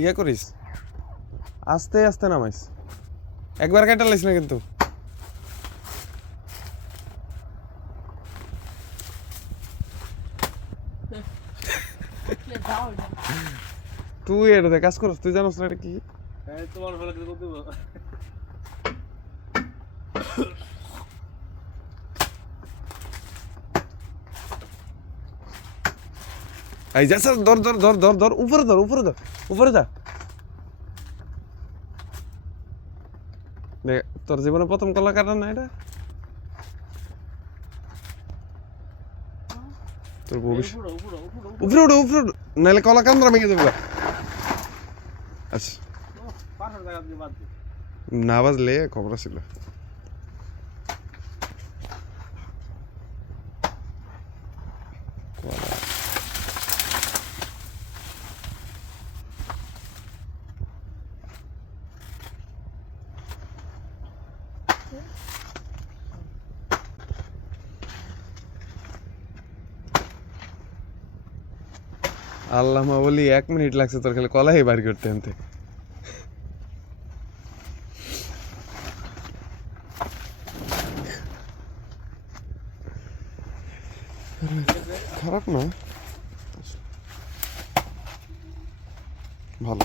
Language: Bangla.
ইয়ে করিস, আস্তে আস্তে নামাইস, একবার কেটে লাইস না কিন্তু। তুই এটাতে কাজ করস, তুই জানোস না এটা কি? তোমার ভালো করে করতে এই যা স্যার, ধর ধর ধর ধর ধর, উপরে ধর, উপরে ধর, উপরে যা। দেখ, তোর জীবনে প্রথম কলা কাটা না এটা? তোর ভবিষ্যৎ উপরে উঠো, উপরে উঠো, নাহলে কলা কান্দরা ভেঙে দেবো। আচ্ছা, না বাজলে খবর ছিল। আল্লাহ মা বলি 1 মিনিট লাগছে তোর খালি কলাই বার করতে আনতে। খারাপ না, ভালো।